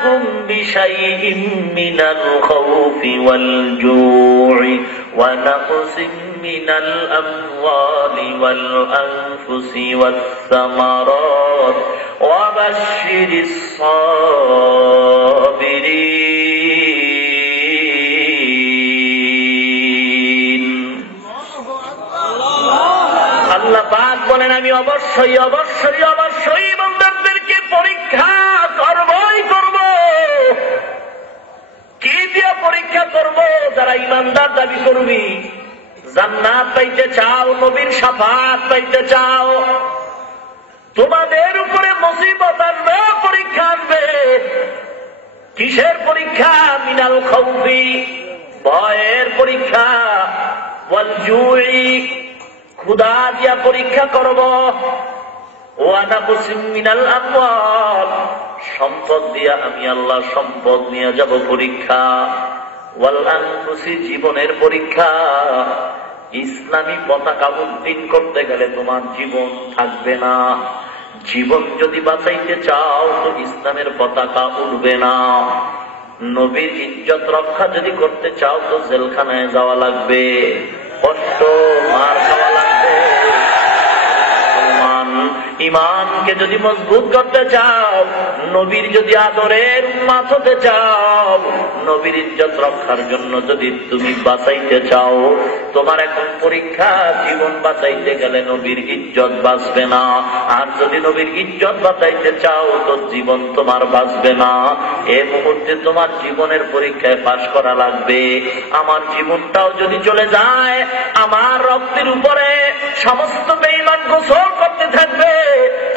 وَنَبْلُوَنَّكُمْ بِشَيْءٍ مِّنَ الْخَوْفِ وَالْجُوعِ وَنَقْصٍ مِّنَ الْأَمْوَالِ وَالْأَنفُسِ وَالثَّمَرَاتِ وَبَشِّرِ الصَّابِرِينَ। আল্লাহ পাক বলেন, আমি অবশ্যই অবশ্যই অবশ্যই বান্দাদেরকে পরীক্ষা করবই করব। কি দিয়ে পরীক্ষা করব? যারা ঈমানদার দাবি করবি, জান্নাত পাইতে চাও, নবীর শাফাত পাইতে চাও, তোমাদের উপরে মুসিবত আসবে, পরীক্ষা আসবে। কিসের পরীক্ষা? মিনাল খাউফি, ভয়ের পরীক্ষা, ওয়াল জুই, ক্ষুধা দিয়া পরীক্ষা করব, ওয়া নাকসিম মিনাল আমওয়াল, সম্পদ দিয়া আমি আল্লাহ সম্পদ নিয়ে যাব পরীক্ষা, ওয়াল আনফুসি, জীবনের পরীক্ষা। ইসলামী পতাকা উড্ডীন করতে গেলে তোমার জীবন থাকবে না। জীবন যদি বাঁচাইতে চাও তো ইসলামের পতাকা উঠবে না। নবীর ইজ্জত রক্ষা যদি করতে চাও তো জেলখানায় যাওয়া লাগবে, কষ্ট মার খাওয়া লাগবে। ইমানকে যদি মজবুত করতে চাও, নবীর যদি আদরের উম্মত হতে চাও, নবীর ইজ্জত রক্ষার জন্য যদি তুমি বাঁচাইতে চাও, তোমার এখন পরীক্ষা। জীবন বাঁচাইতে গেলে নবীর ইজ্জত বাঁচবে না, আর যদি নবীর ইজ্জত বাঁচাইতে চাও তো জীবন তোমার বাঁচবে না। এই মুহূর্তে তোমার জীবনের পরীক্ষায় পাশ করা লাগবে। আমার জীবনটাও যদি চলে যায়, আমার রক্তের উপরে সমস্ত বেঈমান গোসল করতে থাকবে,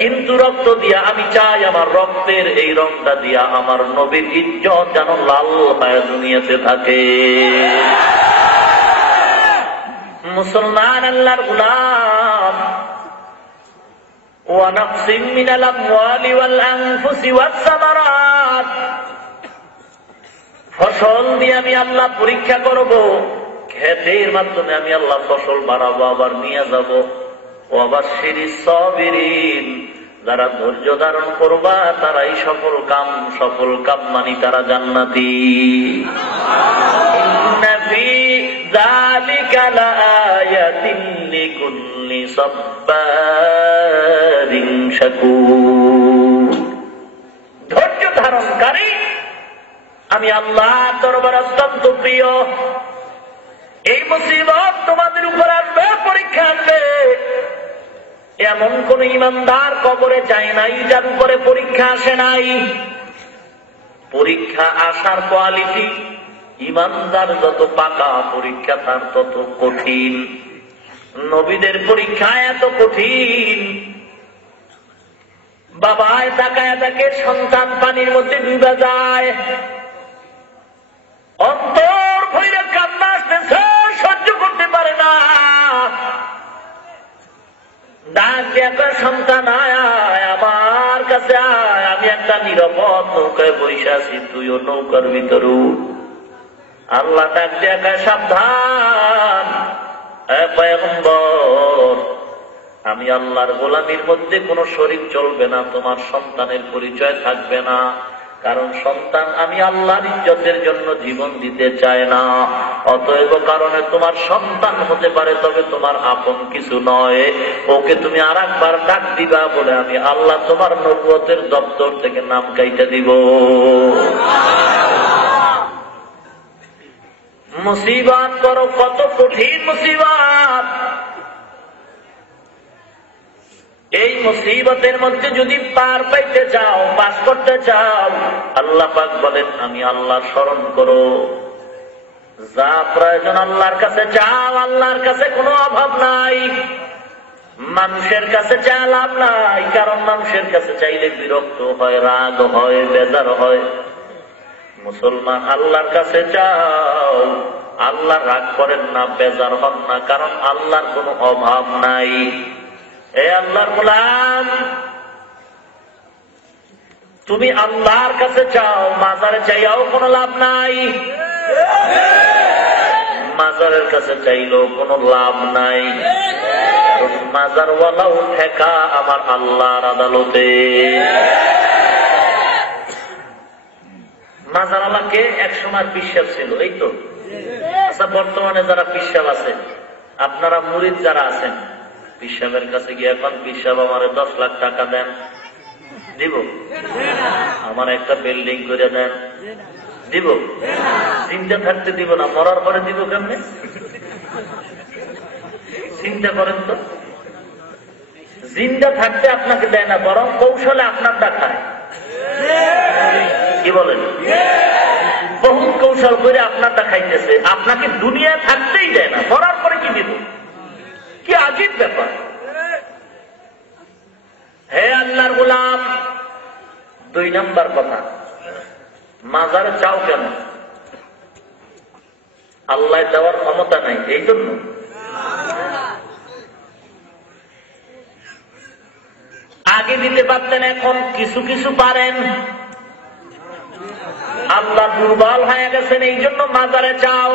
কিন্তু রক্ত দিয়া আমি চাই আমার রক্তের এই রংটা দিয়া আমার নবীর ইজ্জত যেন লাল হয়ে দুনিয়াতে থাকে। মুসলমান আল্লাহর গোলাম, ওয়া নাকসিম মিনাল আমওয়ালি ওয়াল আনফুসি ওয়াস সামারাত, ফসল দিয়ে আমি আল্লাহ পরীক্ষা করব। ক্ষেতের মাধ্যমে আমি আল্লাহ ফসল বাড়াবো, আবার নিয়ে যাব। ওয়াবাশশিরিস সাবিরিন, যারা ধৈর্য ধারণ করবা তারাই সফল কাম মানি তারা জান্নাতি। ইন্না ফি যালিকা লাআয়াতিন লিকুল্লি সাব্বারিন শাকুর, ধৈর্য ধারণকারী আমি আল্লাহর দরবারে অত্যন্ত প্রিয়। এই মুসিবত তোমাদের উপর আসবে, পরীক্ষা আসবে। এমন কোন ইমানদার কবরে যায় নাই যার উপরে পরীক্ষা আসে নাই। পরীক্ষা আসার কোয়ালিটি, ইমানদার যত পাকা পরীক্ষা তার তত কঠিন। নবীদের পরীক্ষা এত কঠিন, বাবায় তাকায় তাকে সন্তান পানির মধ্যে ডুবে যায়, অন্তর ভৈরে কান্না আসতেছে, সহ্য করতে পারে না। ডাক দিয়ে সন্তান আয় আমার কাছে আয়, আমি একটা নিরাপদ নৌকায় বসে আছি, তুইও নৌকার ভিতর। আল্লাহ ডাক দিয়ে সাবধান পয়গম্বর, আমি আল্লাহর গোলামির মধ্যে কোন শরীক চলবে না, তোমার সন্তানের পরিচয় থাকবে না। কারণ সন্তান আমি আল্লাহর ইজ্জতের জন্য জীবন দিতে চায় না। অতএব কারণে তোমার সন্তান হতে পারে, তবে তোমার আপন কিছু নয়। ওকে তুমি আর একবার ডাক দিবা বলে আমি আল্লাহ তোমার নবুয়তের দপ্তর থেকে নাম কাইটা দিব। মুসিবত করো, কত কঠিন মুসিবত। এই মুসিবতের মধ্যে যদি পার পাইতে চাও, পাস করতে চাও, আল্লাহ পাক বলেন আমি আল্লাহ স্মরণ করো। যা প্রয়োজন আল্লাহর কাছে চাও, আল্লাহর কাছে কোনো অভাব নাই। মানুষের কাছে চা লাভ নাই, কারণ মানুষের কাছে চাইলে বিরক্ত হয়, রাগ হয়, বেজার হয়। মুসলমান আল্লাহর কাছে চাও, আল্লাহ রাগ করেন না, বেজার হন না, কারণ আল্লাহর কোনো অভাব নাই। এ আল্লাহর গোলাম, তুমি আল্লাহর কাছে চাও, মাজারে চাইয়াও কোনো লাভ নাই, মাজারের কাছে চাইলেও কোনো লাভ নাই। মাজারওয়ালাও ঠেকা আমার আল্লাহর আদালতে। মাজারালাকে এক সময় পিসাব ছিল, এই তো। আচ্ছা, বর্তমানে যারা পিসাব আছে, আপনারা মুরিদ যারা আছেন, পিসাবের কাছে গিয়ে এখন পিসাব আমার 10 লাখ টাকা দেন, দিব? আমার একটা বিল্ডিং করে দেন, দিব? চিন্তা থাকতে দিব না, মরার পরে দিব কেমনে? চিন্তা করেন তো। জিন্দা থাকতে আপনাকে দেয় না, বরং কৌশলে আপনার দেখায়। কি বলেন? বহু কৌশল করে আপনার দেখাইতেছে, আপনাকে দুনিয়া থাকতেই দেয় না, মরার পরে কি দিব? কি আজীব ব্যাপার। হে আল্লাহর গোলাম, 2 নম্বর কথা, মাজারে চাও কেন? আল্লাহ দেওয়ার ক্ষমতা নাই, এই জন্য। আগে দিতে পারতেন, এখন কিছু কিছু পারেন। আল্লাহ দুর্বল হয়ে গেছেন, এই জন্য মাজারে চাও।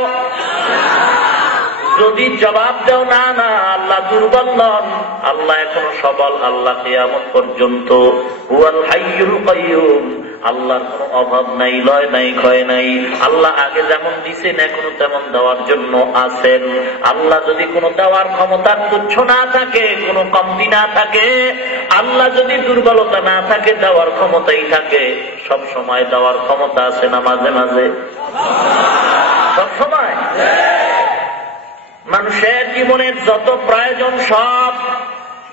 যদি জবাব দাও না না আল্লাহ দুর্বল নন, আল্লাহ এখনো সবল, আল্লাহ কিয়ামত পর্যন্ত হুয়াল হাইয়ুল কাইয়ুম, আল্লাহর কোনো অভাব নাই, লয় নাই, ক্ষয় নাই। আল্লাহ আগে যেমন দিছেন এখনো তেমন দেওয়ার জন্য আছেন। আল্লাহ যদি কোনো দেওয়ার ক্ষমতার তুচ্ছ না থাকে, কোনো কমতি না থাকে, আল্লাহ যদি দুর্বলতা না থাকে, দেওয়ার ক্ষমতাই থাকে, সব সময় দেওয়ার ক্ষমতা আছে না? মাঝে মাঝে, সব সময়। মানুষের জীবনের যত প্রয়োজন সব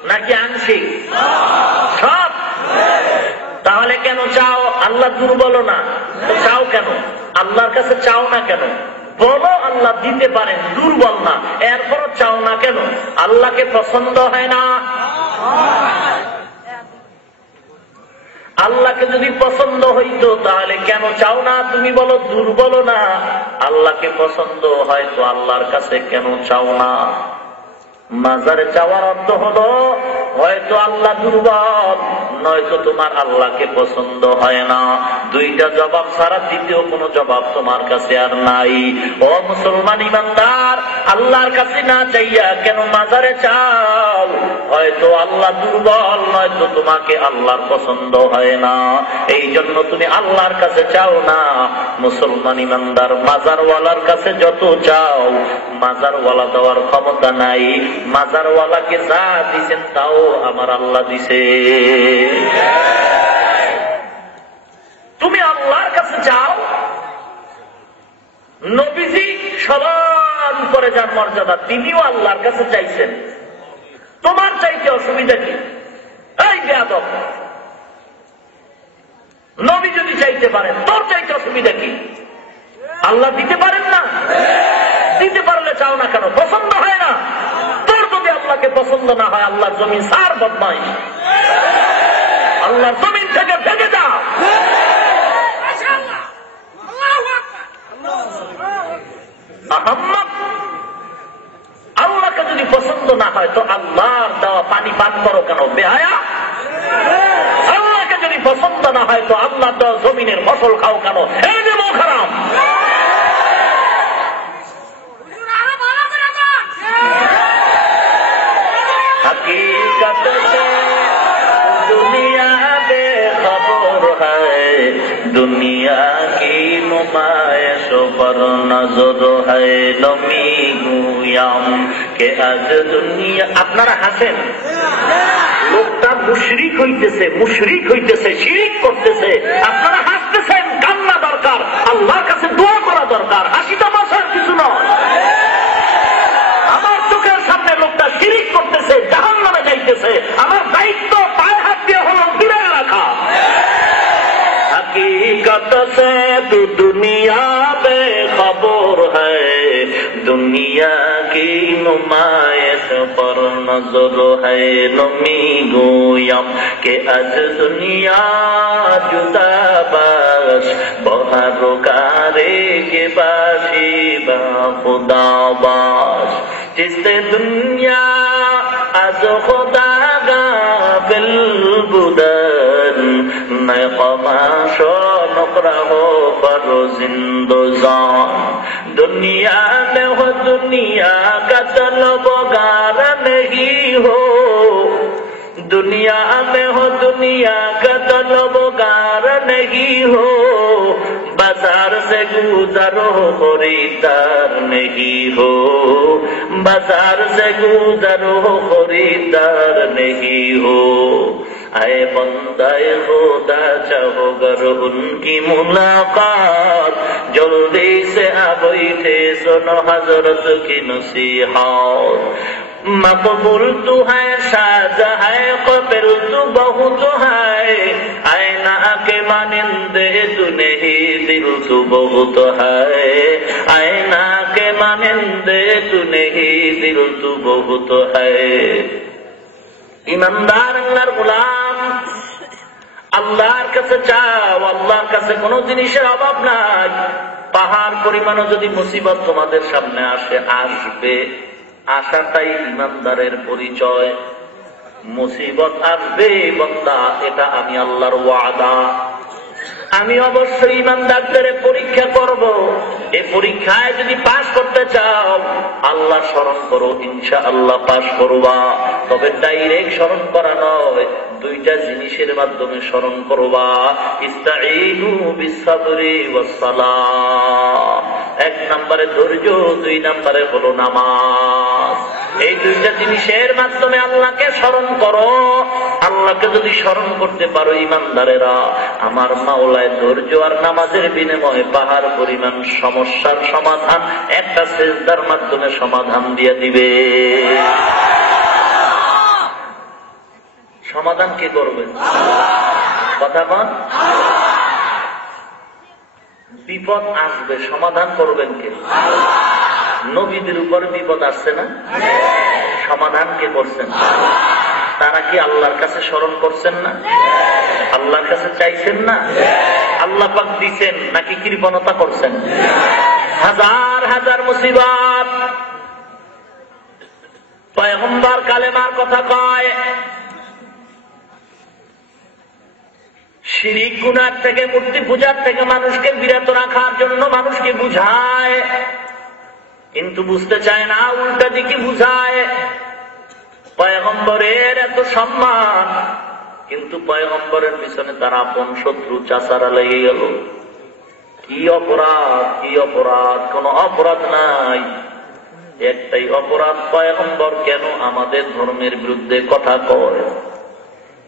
নাকি আংশিক? সব। তাহলে কেন চাও? আল্লাহ দুর্বল না, তো চাও কেন? আল্লাহর কাছে চাও না কেন? বলো আল্লাহ দিতে পারেন, দুর্বল না, এরপরও চাও না কেন? আল্লাহকে পছন্দ হয় না? আল্লাহকে যদি পছন্দ হইতো তাহলে কেন চাও না? তুমি বলো দুর্বল না, আল্লাহকে পছন্দ হয়তো আল্লাহর কাছে কেন চাও না? মাজারে চাওয়ার অর্থ হলো হয়তো আল্লাহ দুর্বল, নয়তো তোমার আল্লাহকে পছন্দ হয় না। 2টা জবাব ছাড়া দ্বিতীয় কোনো জবাব তোমার কাছে আর নাই। ও মুসলমান ইমানদার, আল্লাহর কাছে না চাইয়া কেন মাজারে চাও? হয়তো আল্লাহ দুর্বল, নয়তো তোমাকে আল্লাহর পছন্দ হয় না, এই জন্য তুমি আল্লাহর কাছে চাও না। মুসলমান ইমানদার, মাজারওয়ালার কাছে যত চাও, মাজারওয়ালা দেওয়ার ক্ষমতা নাই। মাজারওয়ালাকে যা দিছেন তাও আমার আল্লাহ দিছে। তুমি আল্লাহর কাছে চাও। নবীজি সবার উপরে যার মর্যাদা, তিনিও আল্লাহর কাছে চাইছেন। তোমার চাইতে অসুবিধা কি? এই বেয়াদব, নবী যদি চাইতে পারেন, তোর চাইতে অসুবিধা কি? আল্লাহ দিতে পারেন না? দিতে পারলে চাও না কেন? পছন্দ হয় না? তোর যদি আল্লাহকে পছন্দ না হয়, আল্লাহ জমিন সার বদমাই, আল্লাহ জমিন থেকে ভেঙে যাও। আল্লাহকে যদি পছন্দ না হয় তো আল্লাহর দেওয়া পানি পান করো কেন? বেহায়া। আল্লাহকে যদি পছন্দ না হয় তো আল্লাহ দেওয়া জমিনের ফসল খাও কেন? এই যে খারাপ। हकीकत से दुनिया बेखबर है, दुनिया की नुमाइश पर नजर है, नमी गुयाम के आज दुनिया। আপনারা হাসেন, লোকটা মুশরিক হইতেছে, শিরিক করতেছে, আপনারা হাসতেছেন। কান্না দরকার, আল্লাহর কাছে দোয়া করা দরকার, হাসি তামাশার কিছু নয়। আমার চোখের সামনে লোকটা শিরিক করতেছে, জাহান্নামে যাইতেছে, আমার দায়িত্ব পায়ে হাত দিয়ে হলো দূরে রাখা। हकीकत से तू दुनिया बेखबर है, दुनिया की नुमाइश पर नजर है, नमी गोयम के आज दुनिया जुदा बाश बहारोकारे के बाशी बा खुदा बाश, जिससे दुनिया आज खुदा गाफिल बुदन मैं खमाशो नकरा हो पर जिंदोजान, दुनिया में हो दुनिया का तलबगार नहीं हो, दुनिया में हो दुनिया का तलबगार नहीं हो, बस गुजरो खरीदार नहीं हो, बाजार से गुजरो खरीदार नहीं हो। आए बंदाए खुदा चाहो गर उनकी मुलाकात, जल्दी से आ बैठे सुनो हजरत की नसीहत। मकबूल तू है शाद है कबिल तू बहुत है, आईना के मानिंदे तू नहीं दिल तू बहुत है, आईना के मानिंदे तू नहीं दिल तू बहुत है। ईमानदार अल्लाहर गुलाम, আল্লাহর কাছে চাও, আল্লাহর কাছে কোনো জিনিসের অভাব নাই। পাহাড় পরিমাণও যদি মুসিবত তোমাদের সামনে আসবে, আশাটাই ইমানদারের পরিচয়। মুসিবত আসবে বান্দা, এটা আমি আল্লাহর ওয়াদা। আমি অবশ্যই ইমানদারদের পরীক্ষা করব। এই পরীক্ষায় যদি পাশ করতে চাও, আল্লাহ স্মরণ করো, ইনশাআল্লাহ পাশ করবা। তবে ডাইরেক্ট স্মরণ করা নয়, দুইটা জিনিসের মাধ্যমে স্মরণ করবা। ইস্তাঈনু বিসসাবরি ওয়াস সালাহ। এক নম্বরে ধৈর্য, দুই নম্বরে হলো নামাজ। এই দুইটা জিনিসের মাধ্যমে আল্লাহকে স্মরণ করো। আল্লাহকে যদি স্মরণ করতে পারো ইমানদারেরা, আমার মাওলায় ধৈর্য আর নামাজের বিনিময়ে পাহাড় পরিমাণ সমস্যার সমাধান একটা সিজদার মাধ্যমে সমাধান দিয়ে দিবে। সমাধান কে করবে? কথা বল। বিপদ আসবে, সমাধান করবেন কে? নবীদের উপরে বিপদ আসছে না? সমাধান কে করছেন? তারা কি আল্লাহর কাছে স্মরণ করছেন না? আল্লাহর কাছে চাইছেন না? আল্লাহ পাক দিছেন নাকি কৃপণতা করছেন? হাজার হাজার মুসিবত। পয়গম্বর কালেমার কথা কয়, শিরিক গুনাহ থেকে, মূর্তি পূজার থেকে মানুষকে বিরত রাখার জন্য মানুষকে বুঝায়, কিন্তু বুঝতে চায় না, উল্টা দিকে বুঝায়। পয়গম্বরের এত সম্মান, কিন্তু পয়গম্বরের পিছনে তার আপন শত্রু চাচারা লেগে গেল। কি অপরাধ, কি অপরাধ? কোন অপরাধ নাই, একটাই অপরাধ, পয়গম্বর কেন আমাদের ধর্মের বিরুদ্ধে কথা কয়?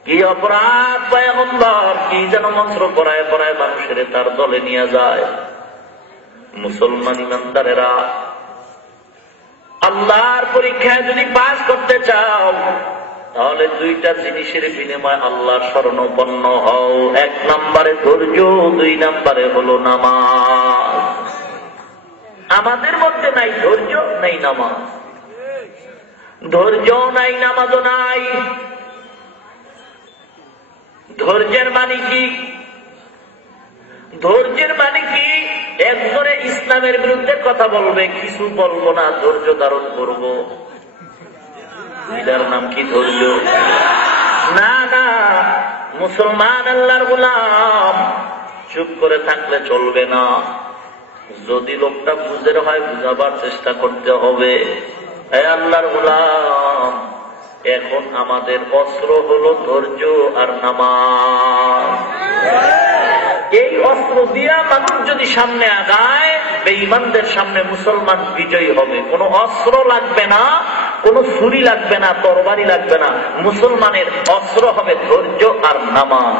কি অপরাধ? পয়গম্বর কি যেন মন্ত্র পড়ায় পড়ায় মানুষের তার দলে নিয়ে যায়। মুসলমান ইমানদারেরা, আল্লাহর পরীক্ষায় যদি পাস করতে চাও, তাহলে দুইটা জিনিসের বিনিময়ে আল্লাহর শরণাপন্ন হও। এক নম্বরে ধৈর্য, দুই নম্বরে হলো নামাজ। আমাদের মধ্যে নাই ধৈর্য, নাই নামাজ। ধৈর্য নাই, নামাজও নাই। ধৈর্যের মানে কি? ধৈর্যের মানে কি? একজনে ইসলামের বিরুদ্ধে কথা বলবে, কিছু বলবো না, ধৈর্য ধারণ করবো, এটার নাম কি ধৈর্য? না না, মুসলমান আল্লাহর গোলাম, চুপ করে থাকলে চলবে না। যদি লোকটা বুঝের হয়, বুঝাবার চেষ্টা করতে হবে। আল্লাহর গোলাম, এখন আমাদের অস্ত্র হলো ধৈর্য আর নামাজ। এই অস্ত্র দিয়া মানুষ যদি সামনে আগায়, বেঈমানদের সামনে মুসলমান বিজয়ী হবে। কোন অস্ত্র লাগবে না, কোন ছুরি লাগবে না, তরবারি লাগবে না। মুসলমানের অস্ত্র হবে ধৈর্য আর নামাজ।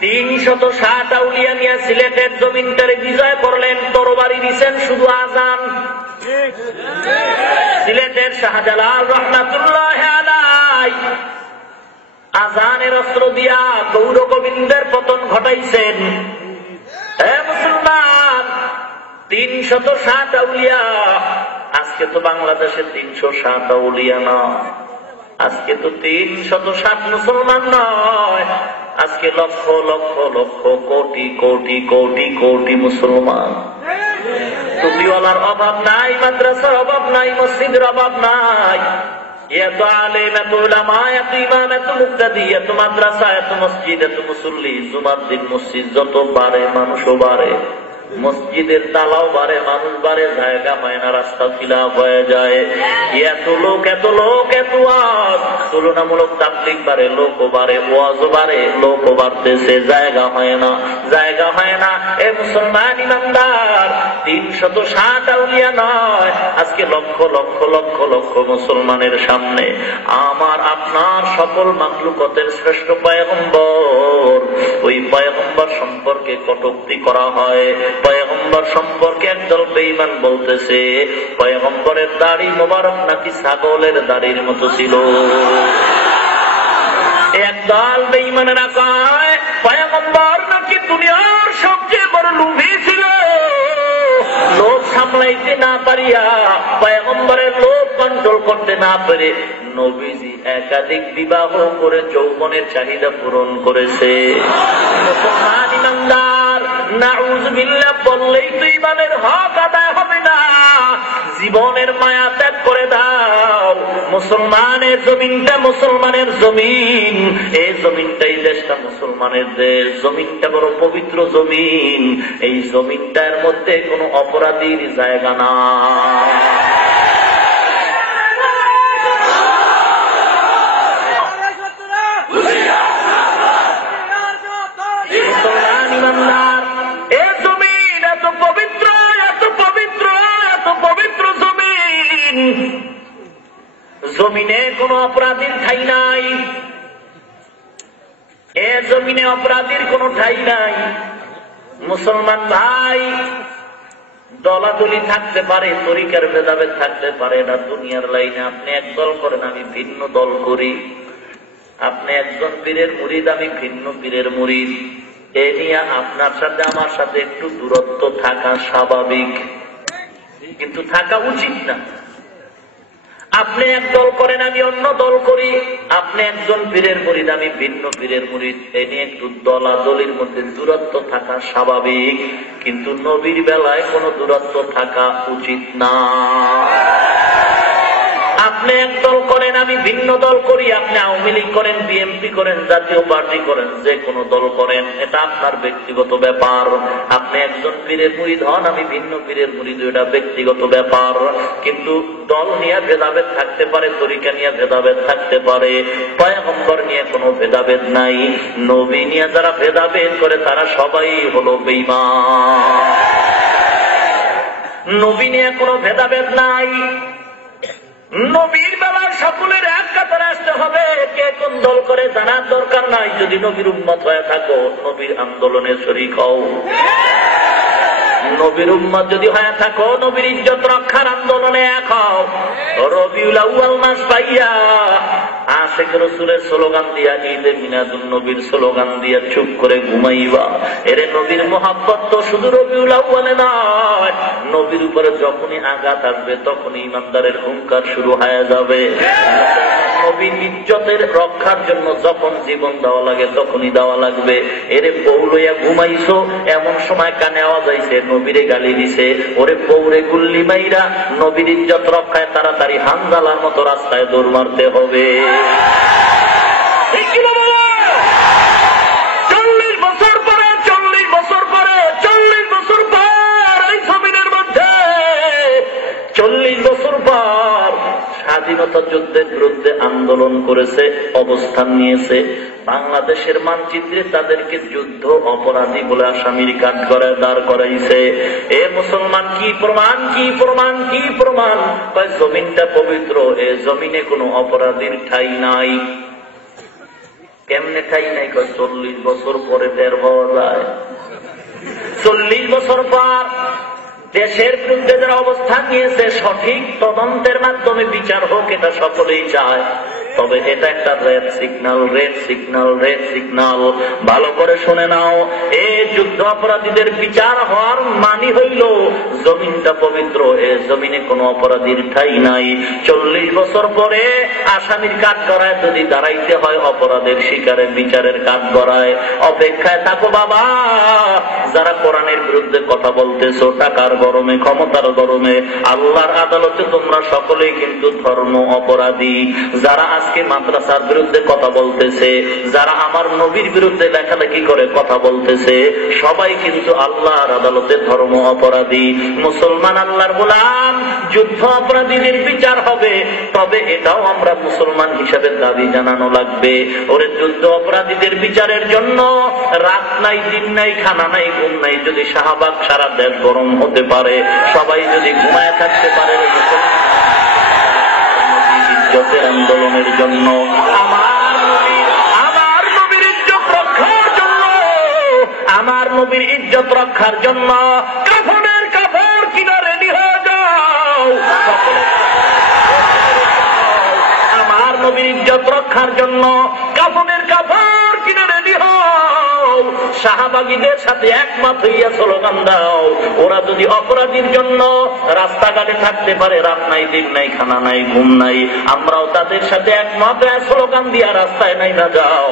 360 আউলিয়া নিয়ে সিলেটের জমিনটারে বিজয় করলেন, তরবারি দিচ্ছেন শুধু আজান। সিলেটের শাহজালাল রহমাতুল্লাহ আলাইহি আজানের অস্ত্র দিয়া গৌর গোবিন্দের পতন ঘটাইছেন। হে মুসলমান, 360 আউলিয়া। আজকে তো বাংলাদেশে 360 আউলিয়া না, আজকে তো 360 মুসলমান নয়, আজকে লক্ষ লক্ষ লক্ষ কোটি কোটি কোটি কোটি মুসলমান। টুপিওয়ালার অভাব নাই, মাদ্রাসার অভাব নাই, মসজিদের অভাব নাই। এত আলেম, এত উলামা, এত ইমাম, এত মুক্তাদি, এত মাদ্রাসা, এত মসজিদ, এত মুসল্লি। জুমার দিন মসজিদ যত বাড়ে, মানুষও বাড়ে। মসজিদের তালাও বাড়ে, মানুষ বাড়ে, জায়গা হয় না, রাস্তা ফিলাপ হয়ে যায়। এত লোক এত লোক এত ওয়াজ, তুলনামূলক তাবলীগ বাড়ে, লোকও বাড়ে, ওয়াজও বাড়ে, লোকও বাড়তেছে, জায়গা হয় না, জায়গা হয় না। এ মুসলমান ইমানদার, 360 আউলিয়া নয়, আজকে লক্ষ লক্ষ লক্ষ লক্ষ মুসলমানের সামনে আমার আপনার সকল মাখলুকাতের শ্রেষ্ঠ পয়গম্বর, ওই পয়গম্বর সম্পর্কে কটূক্তি করা হয়। পয়গম্বর সম্পর্কে একদল বেঈমান বলতেছে পয়গম্বরের দাড়ি মোবারক নাকি ছাগলের দাড়ির মতো ছিল। একদল বেঈমানেরা কয় পয়গম্বর নাকি দুনিয়ার সবচেয়ে বড় লোভী ছিল, লোভ সামলাইতে না পারিয়া, পয়গম্বরের লোভ কন্ট্রোল করতে না পারে নবীজি একাধিক বিবাহ করে যৌবনের চাহিদা পূরণ করেছে। মুসলমান ইমানদার, নাউযুবিল্লাহ বললেই তো ইমানের হক আদায় হবে না, জীবনের মায়া ত্যাগ করে দাও। মুসলমানের জমিনটা মুসলমানের জমিন, এই জমিনটা, এই দেশটা মুসলমানের দেশ, জমিনটা বড় পবিত্র জমিন, এই জমিনটার মধ্যে কোনো অপরাধীর জায়গা না। মুসলমান ইমানদার, এই জমিন এত পবিত্র, এত পবিত্র, এত পবিত্র জমিন, জমিনে কোন অপরাধীর ঠাই নাই, এ জমিনে অপরাধীর কোন ঠাই নাই। মুসলমান ভাই, দলাদলি থাকতে পারে, তরিকার ভেদাভেদ থাকতে পারে, না দুনিয়ার লাইনে আপনি এক দল করেন, আমি ভিন্ন দল করি, আপনি একজন পীরের মুরিদ, আমি ভিন্ন পীরের মুরিদ, এ নিয়ে আপনার সাথে আমার সাথে একটু দূরত্ব থাকা স্বাভাবিক, কিন্তু থাকা উচিত না। আপনি এক দল করেন, আমি অন্য দল করি, আপনি একজন পীরের মুরিদ, আমি ভিন্ন পীরের মুরিদ, এ নিয়ে একটু দলাদলির মধ্যে দূরত্ব থাকা স্বাভাবিক, কিন্তু নবীর বেলায় কোনো দূরত্ব থাকা উচিত না। আপনি এক দল করেন, আমি ভিন্ন দল করি, আপনি আওয়ামী লীগ করেন, বিএনপি করেন, জাতীয় পার্টি করেন, যে কোনো দল করেন, এটা আপনার ব্যক্তিগত ব্যাপার। আপনি একজন পীরের মুরিদ হন, আমি ভিন্ন পীরের মুরিদ, এটা ব্যক্তিগত ব্যাপার, কিন্তু দল নিয়ে ভেদাভেদ থাকতে পারে, তরিকা নিয়ে ভেদাভেদ থাকতে পারে, পয়গম্বর নিয়ে কোনো ভেদাভেদ নাই। নবী নিয়ে যারা ভেদাভেদ করে তারা সবাই হলো বেঈমান। নবী নিয়ে কোনো ভেদাভেদ নাই, নবীর বেলার সকলের এক কাতারে আসতে হবে, কে কোন দল করে জানার দরকার নাই। যদি নবীর উম্মত হয়ে থাকো, নবীর আন্দোলনে শরীক হও। নবীর উম্মত যদি হয়ে থাকো, নবীর ইজ্জত রক্ষার আন্দোলনে এক হও। রবিউল আউয়াল মাস পাইয়া আশিক রাসূলের স্লোগান দিয়া, ঈদে মিলাদুন নবীর স্লোগান দিয়া চুপ করে ঘুমাইবা। এরে নবীর মোহাব্বত তো শুধু রবিউল আউয়ালে নয়, নবীর উপরে যখনই আঘাত আসবে তখনই ইমানদারের হুঙ্কার শুরু হয়ে যাবে। নবীর ইজ্জতের রক্ষার জন্য যখন জীবন দেওয়া লাগে তখনই দেওয়া লাগবে। এরে বউ লইয়া ঘুমাইছো, এমন সময় কানে আওয়াজ আইছে, নবীরে গালি দিছে, ওরে বউরে গুল্লি মাইরা নবীর ইজ্জত রক্ষায় তাড়াতাড়ি হানজালার মতো রাস্তায় দৌড় মারতে হবে। 40 বছর পরে, 40 বছর পরে, 40 বছর পর এই জমিনের মধ্যে, 40 বছর পর স্বাধীনতা যুদ্ধের বিরুদ্ধে আন্দোলন করেছে, অবস্থান নিয়েছে। বাংলাদেশের মানচিত্রে তাদেরকে যুদ্ধ অপরাধী বলে আসামির কাজ করে দাঁড় করাইছে। এ মুসলমান, কি প্রমাণ, কি প্রমাণ, কি প্রমাণ? জমিনটা পবিত্র, এ জমিনে কোনো অপরাধীর ঠাই নাই। কেমনে ঠাই নাই? 40 বছর পরে টের পাওয়া যায়। 40 বছর পর দেশের বিরুদ্ধে যারা অবস্থান নিয়েছে, সঠিক তদন্তের মাধ্যমে বিচার হোক, এটা সকলেই চায়। তবে এটা একটা red signal, red signal, red signal. ভালো করে শুনে নাও, এই যুদ্ধ অপরাধীদের বিচার হওয়ার মানে হইল জমিনটা পবিত্র, এ জমিনে কোনো অপরাধীর ঠাই নাই। 40 বছর পরে আসামির কাঠ গড়ায় যদি দাঁড়াইতে হয়, অপরাধের শিকারের বিচারের কাঠ গড়ায়। অপেক্ষায় থাকো বাবা, যারা কোরআনের বিরুদ্ধে কথা বলতেছো, টাকার গরমে, ক্ষমতার গরমে, আল্লাহর আদালতে তোমরা সকলেই কিন্তু ধর্ম অপরাধী। যারা আজকে মাদ্রাসার বিরুদ্ধে কথা বলতেছে, যারা আমার নবীর বিরুদ্ধে লেখালেখি করে কথা বলতেছে, সবাই কিন্তু আল্লাহর আদালতে ধর্ম অপরাধী। মুসলমান আল্লাহর গোলাম, যুদ্ধ অপরাধীদের বিচার হবে, তবে এটাও আমরা মুসলমান হিসাবে দাবি জানানো লাগবে। ওরে যুদ্ধ অপরাধীদের বিচারের জন্য রাত নাই, দিন নাই, খানা নাই, ঘুম নাই। যদি শাহবাগ সারা দেশ গরম হতে পারে, সবাই যদি ঘুমায় থাকতে পারে, ইজ্জতের আন্দোলনের জন্য, আমার নবীর ইজ্জত রক্ষার জন্য, আমার নবীর ইজ্জত রক্ষার জন্য কাফনের কাপড় কিনা রেডি হয়ে যাও। আমার নবীর ইজ্জত রক্ষার জন্য কাফনের কাপড় কিনা রেডি হও। শাহবাগীদের সাথে একমত হইয়া স্লোগান দাও। ওরা যদি অপরাধীর জন্য রাস্তাঘাটে থাকতে পারে, রাত নাই, দিন নাই, খানা নাই, ঘুম নাই, আমরাও তাদের সাথে একমত হয়ে স্লোগান দিয়া রাস্তায় নাই না যাও।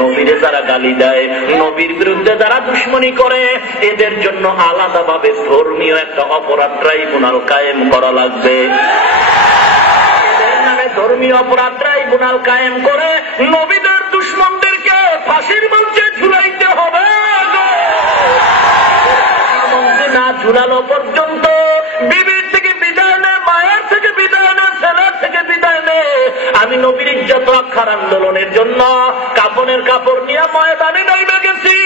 নবীরে যারা গালি দেয়, নবীর বিরুদ্ধে যারা দুশ্মনী করে, এদের জন্য আলাদাভাবে ধর্মীয় একটা অপরাধ ট্রাইব্যুনাল কায়েম করা লাগবে। ধর্মীয় অপরাধ ট্রাইব্যুনাল কায়েম করে নবীদের দুশ্মনদেরকে ফাঁসির মঞ্চে ঝুলাইতে হবে। না ঝুলানো পর্যন্ত বিবির থেকে বিদায় নেয়, মায়ের থেকে বিদায় নেয়, ছেলের থেকে বিদায় নেয়। আমি নবীর ইজ্জত রক্ষার আন্দোলনের জন্য কাফনের কাপড় নিয়ে ময়দানে নেমে গেছি।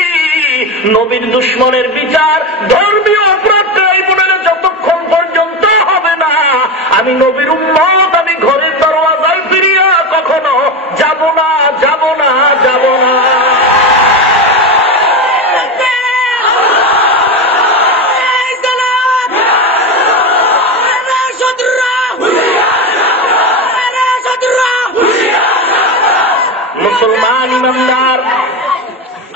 নবীর দুশ্মনের বিচার ধর্মীয় অপরাধ ট্রাইব্যুনালে যতক্ষণ পর্যন্ত হবে না, আমি নবীর উম্মত, আমি ঘরের দরওয়াজায় ফিরিয়া কখনো যাব না, যাব না, যাব না। মুসলমান ইমানদার,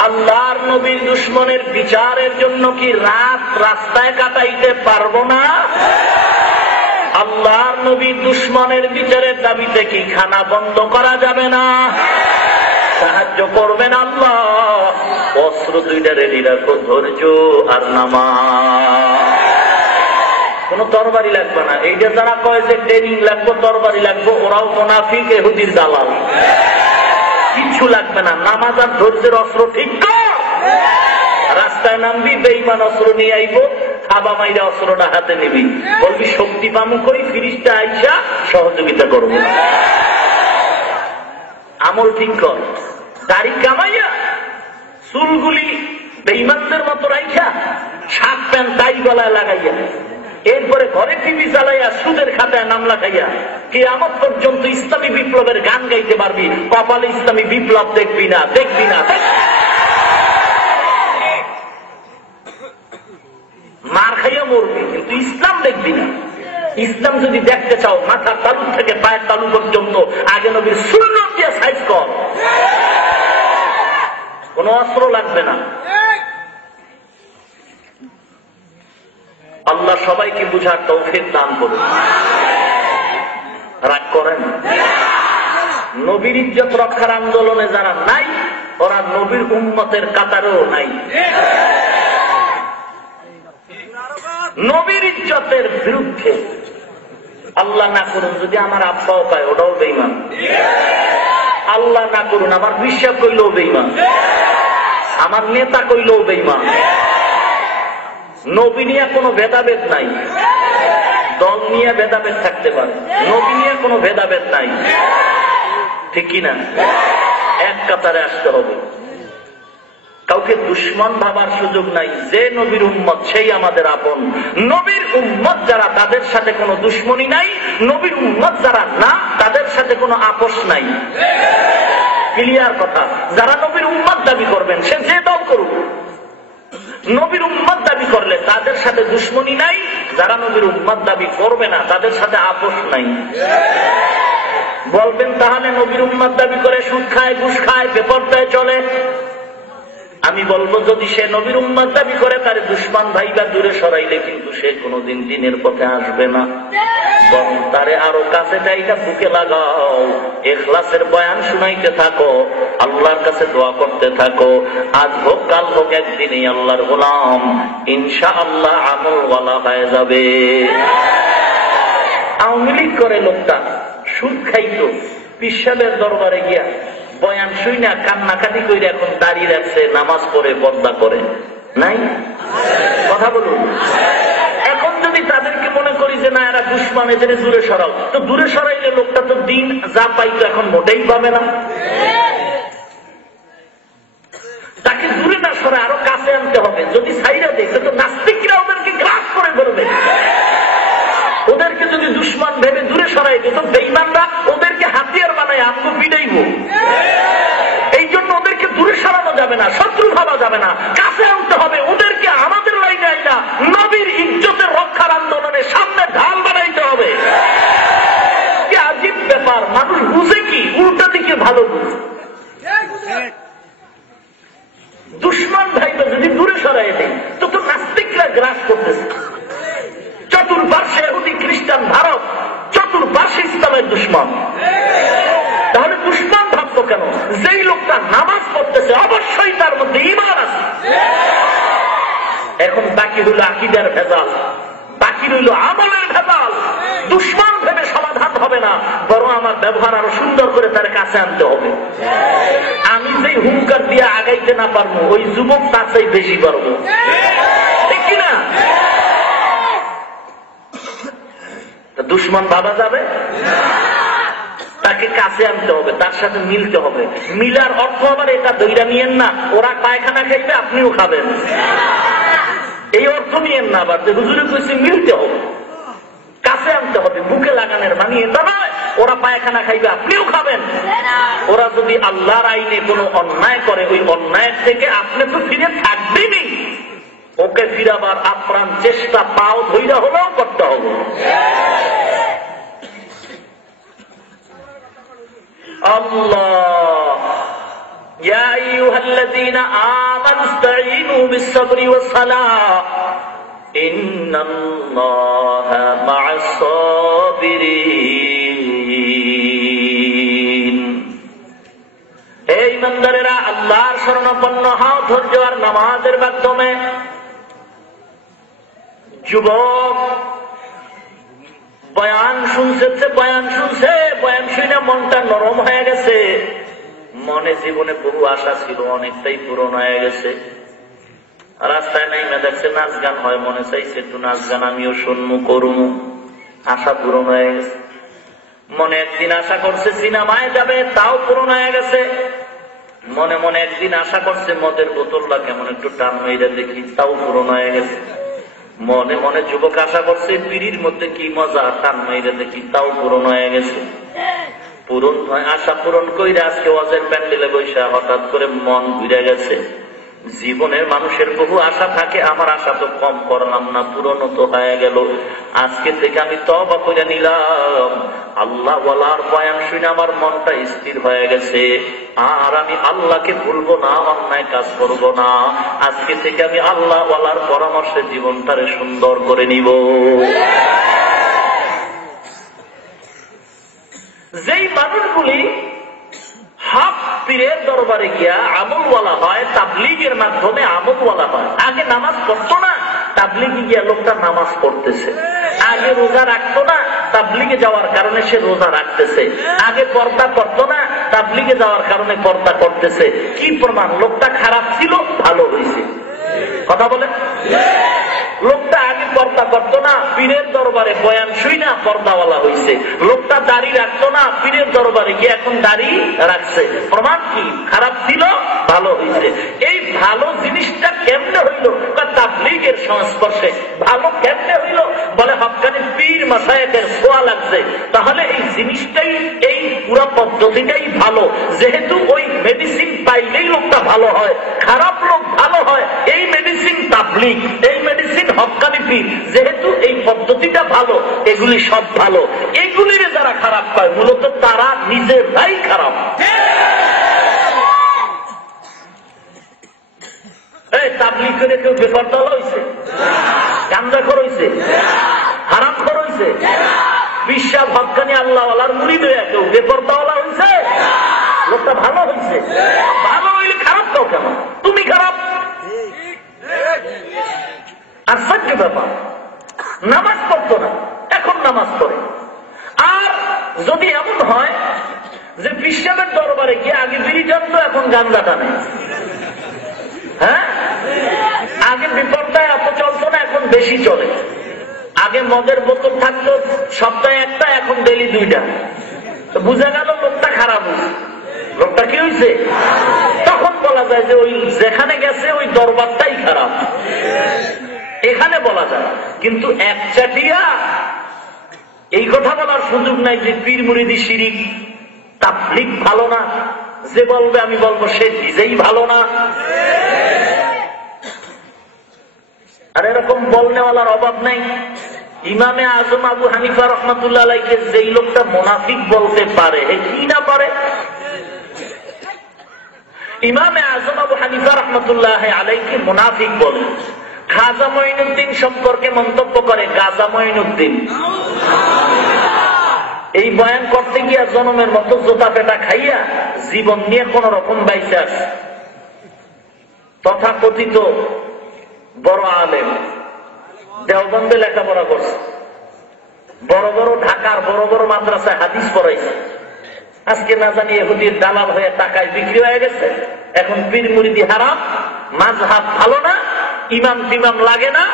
আল্লাহর নবীর দুশ্মনের বিচারের জন্য কি রাত রাস্তায় কাটাইতে পারবো না? আল্লাহর নবীর দুশ্মনের বিচারের দাবিতে কি খানা বন্ধ করা যাবে না? সাহায্য করবেন আল্লাহ। অস্ত্র দুইটা রেডি রাখো, ধৈর্য আর নামাজ। কোন তরবারি লাগবে না। এইটা যারা কয় যে ট্রেনিং লাগবে, তরবারি লাগবে, ওরাও মুনাফিক, ইহুদির দালাল। কিচ্ছু লাগবে না, নামাজ আর ধৈর্যের অস্ত্র ঠিক কর। রাস্তায় নামবি, বেঈমান অস্ত্র নিয়ে আইব, খাবা মাইরা অস্ত্রটা হাতে নিবি, বলবি শক্তি পামু করি, ফিরিস্তা আইসা সহযোগিতা করবো। আমল ঠিক কর, দাড়ি কামাইয়া চুলগুলি বেঈমানদের মতো রাইখা, শার্ট প্যান্ট টাই গলায় লাগাইয়া, এরপরে ঘরে টিভি চালাইয়া সুদের খাতায় নাম লেখাইয়া কিয়ামত পর্যন্ত ইসলামী বিপ্লবের গান গাইতে পারবি। কপালে ইসলামী বিপ্লব দেখবি না, দেখবি না। মার খাইয়া মরবি, কিন্তু ইসলাম দেখবি না। ইসলাম যদি দেখতে চাও, মাথার তালু থেকে পায়ের তালু পর্যন্ত আগে নবীর সুন্নাত দিয়ে সাইজ কর। কোন অস্ত্র লাগবে না। আল্লাহ সবাইকে বুঝার তৌফিক দান করুন। রাগ করেন। নবীর ইজ্জত রক্ষার আন্দোলনে যারা নাই, ওরা নবীর উম্মতের কাতারেও নাই। নবীর ইজ্জতের বিরুদ্ধে আল্লাহ না করুন যদি আমার আব্বাও পায়, ওটাও বেঈমান। আল্লাহ না করুন আমার বিশ্বাস কইলেও বেঈমান, আমার নেতা কইলেও বেঈমান। নবী নিয়ে কোনো ভেদাভেদ নাই, দল নিয়ে ভেদাভেদ থাকতে পারে, নবী নিয়ে কোনো ভেদাভেদ নাই, ঠিক কিনা? এক কাতারে আসতে হবে। কাউকে দুশ্মন ভাবার সুযোগ নাই। যে নবীর উম্মত সেই আমাদের আপন। নবীর উম্মত যারা, তাদের সাথে কোনো দুশ্মনী নাই। নবীর উম্মত যারা না, তাদের সাথে কোনো আপোষ নাই। ক্লিয়ার কথা। যারা নবীর উম্মত দাবি করবেন, সে যে দল করুক, নবীর উম্মত দাবি করলে তাদের সাথে দুশ্মনী নাই। যারা নবীর উম্মত দাবি করবে না, তাদের সাথে আপোষ নাই। বলবেন তাহলে নবীর উম্মত দাবি করে সুদ খায়, ঘুষ খায়, বেপরদায় চলে। আমি বলবো যদি সে নবীর উম্মত দাবি করে, তার দুশ্মন ভাইবা দূরে সরাইলে কিন্তু সে কোনোদিন দিনের পথে আসবে না। বরং তারে আরো কাছে চাইটা বুকে লাগাও, ইখলাসের বয়ান শুনাইতে থাকো, আল্লাহর কাছে দোয়া করতে থাকো। আজ হোক কাল হোক একদিনই আল্লাহর গোলাম ইনশাআল্লাহ আমলওয়ালা হয়ে যাবে। আওয়ামী লীগ করে লোকটা, সুদ খাইতো, পিসাবের দরবারে গিয়া বয়ান শুই না কান্নাকাটি করে এখন দাঁড়িয়ে রাখছে, নামাজ পড়ে পর্দা করে নাই? কথা বলুন। এখন যদি তাদেরকে মনে করি যে না এরা দুশ্মন, এদের দূরে সরাও, তো দূরে সরাইলে লোকটা তো দিন যা পাইতো এখন মোটেই পাবে না। তাকে দূরে না সরে আরো কাছে আনতে হবে। যদি সাইরা দেখে তো নাস্তিকরা ওদেরকে গ্রাস করে ধরবে। ওদেরকে যদি দুশ্মন ভেবে দূরে সরাই দিত, বেঈমানরা ওদেরকে হাতিয়ার বানায় আমগো পিটাইব। এই জন্য ওদেরকে দূরে সরানো যাবে না, শত্রু ভাবা যাবে না, কাছে আনতে হবে। ওদেরকে আমাদের লাইনে আইনা নবীর ইজ্জতের রক্ষার আন্দোলনের সামনে ঢাল বানাইতে হবে। কি আজীব ব্যাপার, মানুষ বুঝে কি? উল্টা দিকে ভালো বুঝে। দুশ্মন ভাইকে যদি দূরে সরাই দেয় তো তো নাস্তিকরা গ্রাস করতেছে। চতুর্পার্শ্বে ইহুদি খ্রিস্টান ভারত, চতুর্পার্শ্বে ইসলামের দুশ্মন। তাহলে দুশ্মন ভাবতো কেন? যেই লোকটা নামাজ পড়তেছে অবশ্যই তার মধ্যে ঈমান আছে। এখন বাকি হইল আকীদার ভেজাল, বাকি রইল আমলের ভেজাল। দুশ্মন ভেবে সমাধান হবে না, বরং আমার ব্যবহার আরো সুন্দর করে তার কাছে আনতে হবে। আমি যেই হুঙ্কার দিয়ে আগাইতে না পারবো, ওই যুবক তার চেয়ে বেশি পারবো, ঠিক কিনা? দুশ্মন ভাবা যাবে? তাকে কাছে আনতে হবে, তার সাথে মিলতে হবে। মিলার অর্থ আবার এটা দইরা নিয়েন না ওরা পায়খানা খাইবে আপনিও খাবেন, এই অর্থ নিয়েন না। আবার যে হুজুরে কইছে মিলতে হবে, কাছে আনতে হবে, বুকে লাগানোর মানে এটা নয় ওরা পায়খানা খাইবে আপনিও খাবেন। ওরা যদি আল্লাহর আইনে কোনো অন্যায় করে, ওই অন্যায় থেকে আপনি তো ফিরে থাকবেনই, ওকে ফিরাবার আপ্রাণ চেষ্টা পাও ধৈর্য হলেও করতে হবে। আল্লাহ ইয়া আইয়ুহাল্লাযীনা আমানু ইসতাঈনু বিস-সাবরি ওয়াস-সালাহ ইন্নাল্লাহা মা'আস-সাবিরিন। হে ঈমানদারেরা, আল্লাহর শরণাপন্ন হও ধৈর্য আর নামাজের মাধ্যমে। যুবক বয়ান শুনছে, বয়ান শুনে মনটা নরম হয়ে গেছে। মনে জীবনে বহু আশা ছিল, অনেকটাই পূরণ হয়ে গেছে। রাস্তায় নাই দেখছে নাচ গান হয়, মনে চাইছে একটু নাচ গান আমিও শুনবো করবো, আশা পূরণ হয়ে গেছে। মনে একদিন আশা করছে সিনেমায় যাবে, তাও পূরণ হয়ে গেছে। মনে মনে একদিন আশা করছে মদের বোতলটা কেমন একটু টান মেরে দেখি, তাও পূরণ হয়ে গেছে। মনে মনে যুবক আশা করছে পিড়ির মধ্যে কি মজা, টান মেরে দেখি, তাও পূরণ হয়ে গেছে। পূরণ হয় আশা পূরণ কইরা আজকে ওয়াজের প্যান্ডেলে বৈশা হঠাৎ করে মন ঘুরে গেছে। জীবনের মানুষের বহু আশা থাকে, আমার আশা তো কম করলাম না, পূরণ তো হয়ে গেল। আজকে থেকে আমি তওবা করে নিলাম, আল্লাহ ওয়ালার বয়ান শুনে আমার মনটা স্থির হয়ে গেছে। আর আমি আল্লাহকে ভুলবো না, অন্যায় কাজ করব না। আজকে থেকে আমি আল্লাহ ওয়ালার পরামর্শে জীবনটারে সুন্দর করে নিব। যেই মানুষগুলি হক পীরের দরবারে গিয়া আমলওয়ালা হয়, তাবলীগের মাধ্যমে আমলওয়ালা হয়। আগে নামাজ পড়তো না, তাবলীগে গিয়া লোকটা নামাজ পড়তেছে। আগে রোজা রাখতো না, তাবলীগে যাওয়ার কারণে সে রোজা রাখতেছে। আগে পর্দা করতো না, তাবলীগে যাওয়ার কারণে পর্দা করতেছে। কি প্রমাণ? লোকটা খারাপ ছিল, ভালো হয়েছে। কথা বলে, লোকটা আগে পর্দা করতো না, পীরের দরবারে বয়ান শুই না পর্দাওয়ালা হয়েছে। লোকটা দাড়ি রাখতো না, পীরের দরবারে গিয়ে এখন দাড়ি রাখছে। প্রমাণ কি? খারাপ ছিল, ভালো হয়েছে। এই ভালো জিনিসটা কেমনে হইল? তাবলীগের সংস্পর্শে ভালো কেমনে হইল? বলে হক্কানি পীর মাশায়েখের ছোঁয়া লাগছে। তাহলে এই জিনিসটাই, এই পুরো পদ্ধতিটাই ভালো। যেহেতু ওই মেডিসিন পাইলেই লোকটা ভালো হয়, খারাপ লোক ভালো হয়, এই মেডিসিন তাবলীগ, এই মেডিসিন হক্কানি পীর। যেহেতু এই পদ্ধতিটা ভালো, এগুলি সব ভালো। এগুলির যারা খারাপ পায় মূলত তারা নিজেরাই খারাপ। তাবলীগ করে কেউ বেপরদাওয়ালা হয়েছে, গাঁজাখোর হয়েছে, হারামখোর হয়েছে, বিশ্বাস হক্কানি আল্লাহওয়ালার মুরিদ হয়ে কেউ বেপরদাওয়ালা হয়েছে? লোকটা ভালো হয়েছে। ভালো হইলে খারাপ কেউ কেন? তুমি খারাপ। আশ্চর্য ব্যাপার, নামাজ পড়তো না, এখন নামাজ পড়ে। আর যদি এমন হয় যে পিসাবের দরবারে গিয়ে আগে বিড়ি টানতো, এখন গাঁজা টানে। হ্যাঁ, আগে বিপদটায় এত চলতো না, এখন বেশি চলে। আগে মদের বোতল থাকতো সপ্তাহে একটা, এখন ডেলি 2টা। তো বুঝা গেল লোকটা খারাপ হয়েছে। লোকটা কি হয়েছে? তখন বলা যায় যে ওই যেখানে গেছে ওই দরবারটাই খারাপ, এখানে বলা যায়। কিন্তু একচাটিয়া এই কথা বলার সুযোগ নাই যে পীর মুরিদি শিরিক, তাবলীগ ভালো না। যে বলবে আমি বলবো সে নিজেই ভালো না। আর এরকম বলনেওয়ালার অভাব নাই। ইমামে আজম আবু হানিফা রহমাতুল্লাহ আলাইকে যেই লোকটা মুনাফিক বলতে পারে, কি না পারে? ইমামে আজম আবু হানিফা রহমাতুল্লাহ আলাইকে মুনাফিক বলে। খাজা মঈনুদ্দিন সম্পর্কে মন্তব্য করে গাজা মঈনুদ্দিন। এই বয়ান করতে গিয়া জনমের মতো জোতা পেটা খাইয়া জীবন নিয়ে কোন রকম বাইসে আছে। তথাকথিত বড় আলেম, দেওবন্দে লেখাপড়া করছে, বড় বড় ঢাকার বড় বড় মাদ্রাসায় হাদিস পড়াইছে। আজকে না জানি ইহুদির দালাল হয়ে টাকায় বিক্রি হয়ে গেছে। এখন পীর মুরিদি হারাম, মাযহাব ভালো না, ইমাম টিমাম লাগে না,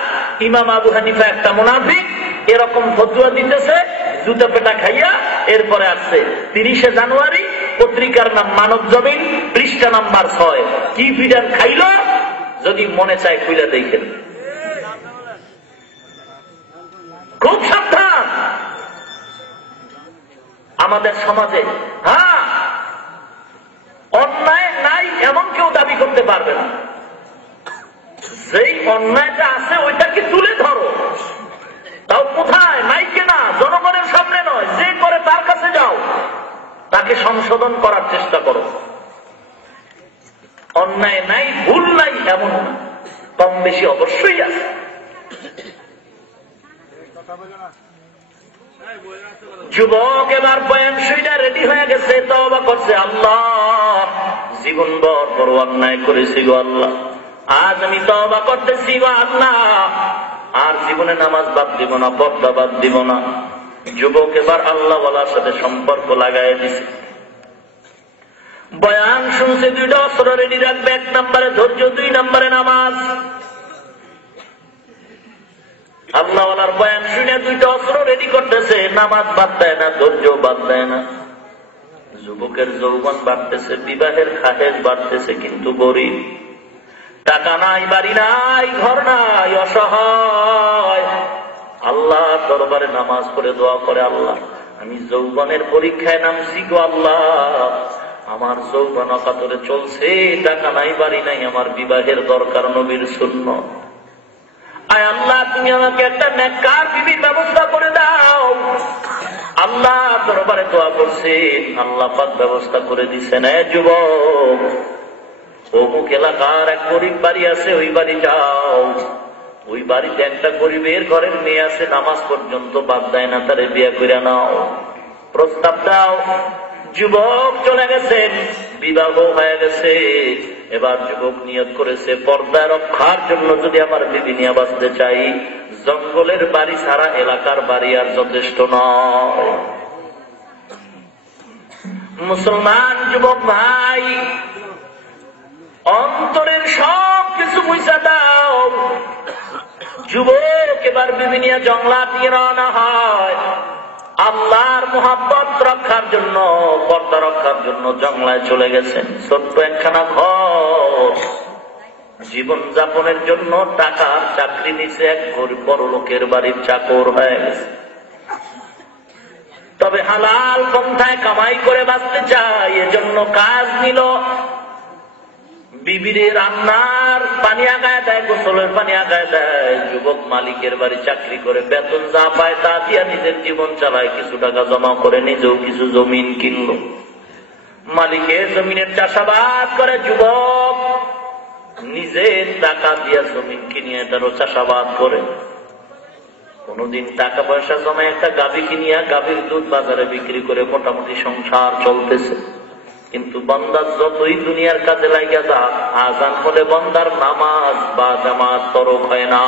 ইমাম আবু হানিফা একটা মুনাফিক, এরকম ফতোয়া দিতেছে জুতা পেটা খাইয়া। এরপরে আসছে 30শে জানুয়ারি, পত্রিকার নাম মানব জমিন, পৃষ্ঠা নাম্বার 6। কি বিধান খাইল যদি মনে চায় খুলে দেখেন। খুব সাবধান আমাদের সমাজে। হ্যাঁ, অন্যায় নাই এমন কেউ দাবি করতে পারবে না। যেই অন্যায়টা আছে ওইটাকে তুলে ধরো। তাও কোথায়? মাইকে না, জনগণের সামনে নয়। যে করে তার কাছে যাও, তাকে সংশোধন করার চেষ্টা করো। অন্যায় নাই, ভুল নাই এমন না, কম বেশি অবশ্যই আছে। যুবক এবার বয়ান শুইনা রেডি হয়ে গেছে, তওবা করছে। আল্লাহ, জীবন ভর বড় অন্যায় করেছি গো আল্লাহ, আজ আমি তওবা করতেছি গো আল্লাহ, আর জীবনে নামাজ বাদ দিব না, পর্দা বাদ দিব না। যুবক এবার আল্লাহ ওয়ালার সাথে সম্পর্ক লাগাই দিছে। বয়ান শুনছে, 2টা অস্ত্র রেডি রাখবে। 1 নম্বরে ধৈর্য, 2 নম্বরে নামাজ। আল্লাহ ওয়ালার বয়ান শুনে 2টা অস্ত্র রেডি করতেছে। নামাজ বাদ দেয় না, ধৈর্য বাদ দেয় না। যুবকের যৌবন বাড়তেছে, বিবাহের খাহেজ বাড়তেছে, কিন্তু গরিব, টাকা নাই, বাড়ি নাই, ঘর নাই, অসহায়। আল্লাহ দরবারে নামাজ পড়ে দোয়া করে, আল্লাহ আমি যৌবনের পরীক্ষায় নামছি গো আল্লাহ, আমার যৌবন অকাতরে চলছে, টাকা নাই, বাড়ি নাই, আমার বিবাহের দরকার, নবীর সুন্নাত। আয় আল্লাহ, তুমি আমাকে একটা নেককার বিবির ব্যবস্থা করে দাও। আল্লাহ দরবারে দোয়া করছে, আল্লাহ পাক ব্যবস্থা করে দিচ্ছেন। যুবক, অমুক এলাকার এক গরিব বাড়ি আছে, ওই বাড়ি যাও। ওই বাড়িতে একটা গরিবের ঘরের মেয়ে আছে, নামাজ পর্যন্ত বাদ দেয় না, তারে বিয়ে করে নাও, প্রস্তাব দাও। যুবক চলে গেছেন, বিবাহ হয়ে গেছে। এবার যুবক নিয়ত করেছে, পর্দা রক্ষার জন্য যদি আমার বিবি নিয়ে বাঁচতে চাই, জঙ্গলের বাড়ি ছাড়া এলাকার বাড়ি আর যথেষ্ট নয়। মুসলমান যুবক ভাই, অন্তরের সব কিছু মুছা দাও। যুবক এবার বিবি নিয়ে জঙ্গলা দিয়ে রওনা হয়। আল্লাহর মুহাব্বত রক্ষার জন্য, পর্দা রক্ষার জন্য জঙ্গলায় চলে গেছেন। ছোট্ট একখানা ঘর, জীবন যাপনের জন্য টাকার চাকরি নিছে, এক গরিব বড় লোকের বাড়ির চাকর হয়ে গেছে। তবে হালাল পন্থায় কামাই করে বাঁচতে চায়, এজন্য কাজ নিল। বিবিরে রান্নার পানি আগায় দেয়, গোসলের পানি আগায় দেয়। যুবক মালিকের বাড়ি চাকরি করে, বেতন যা পায় তা দিয়া নিজের জীবন চালায়। কিছু টাকা জমা করে নিজেও কিছু জমিন কিনল, মালিকের জমিনের চাষাবাদ করে। যুবক নিজের টাকা দিয়া জমিন কিনিয়ে তারও চাষাবাদ করে। কোনদিন টাকা পয়সা জমা একটা গাভী কিনিয়া গাভীর দুধ বাজারে বিক্রি করে মোটামুটি সংসার চলতেছে। কিন্তু বান্দার যতই দুনিয়ার কাজে লাগিয়া যা, আজান হলে বান্দার নামাজ বা জামাত তরক হয় না,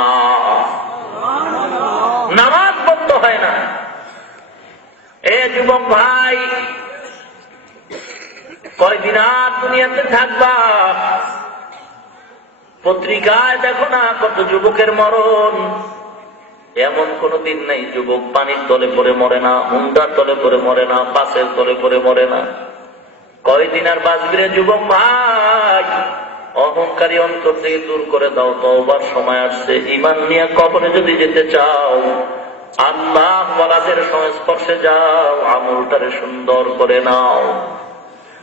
নামাজ বন্ধ হয় না। এ যুবক ভাই, কয়দিন আর দুনিয়াতে থাকবা? পত্রিকায় দেখো না কত যুবকের মরণ। এমন কোন দিন নাই যুবক পানির তলে পড়ে মরে না, হুন্ডার তলে পড়ে মরে না, পাশের তলে পড়ে মরে না। কয়দিন আর বাঁচবি যুবক ভাই? অহংকারী অন্তর থেকে দূর করে দাও, তওবার সময় আসছে। ঈমান নিয়ে কবরে যদি যেতে চাও, আল্লাহ ওয়ালাদের সংস্পর্শে যাও, আমলটারে সুন্দর করে নাও।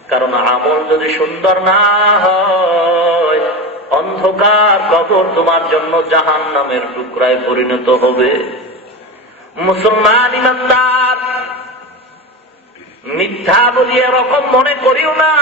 কারণ আমল যদি সুন্দর না হয়, অন্ধকার কবর তোমার জন্য জাহান্নামের টুকরায় পরিণত হবে। মুসলমান ইমানদার, মিথ্যা বলি এরকম মনে করিও না।